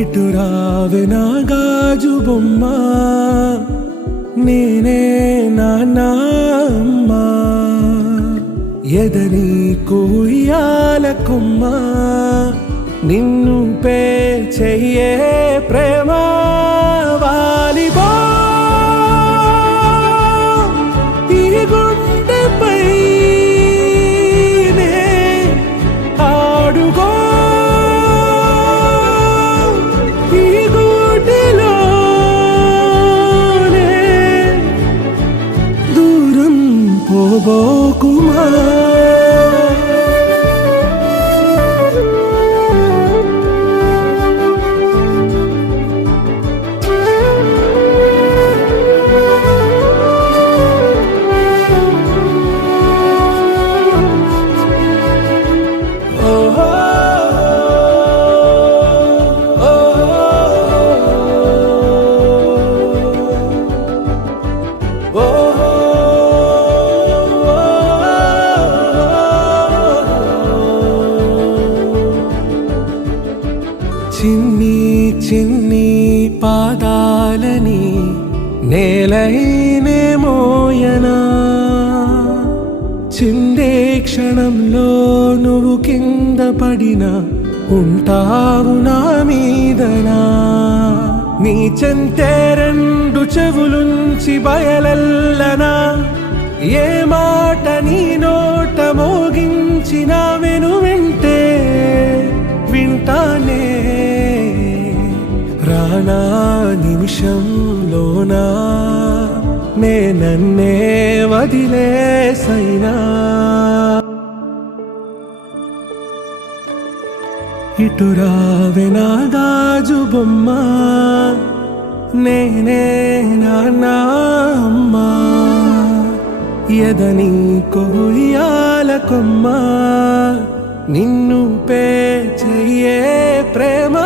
ఇటు రావే నా గాజు బొమ్మ, నేనే నాన్న అమ్మ, ఎదని కుయ్యాల కొమ్మ, నిన్ను పే చెయ్యే ప్రేమ వాలిబా ఈ గుండెపై ఆడుగో ఈ గుడిలోనే దూరం పోబోకుమా. చిన్ని చిన్ని పాదాలని నేలైనే మోయనా, చిందే క్షణంలో నువ్వు కింద పడినా ఉంటావు నా మీదనా. నీ చెంతే రెండు చెవులుంచి బయలెల్లనా, ఏ మాట నీ నోట మోగించిన వెను వింటే వింటానే. రానా నిమిషంలోనా నే నన్నే వదిలేసైనా, ఇటు రావే నా గాజు బొమ్మ, నేనే నాన్న అమ్మ, ఎదని కొయ్యాల కొమ్మ, నిన్ను పే చెయ్యే ప్రేమ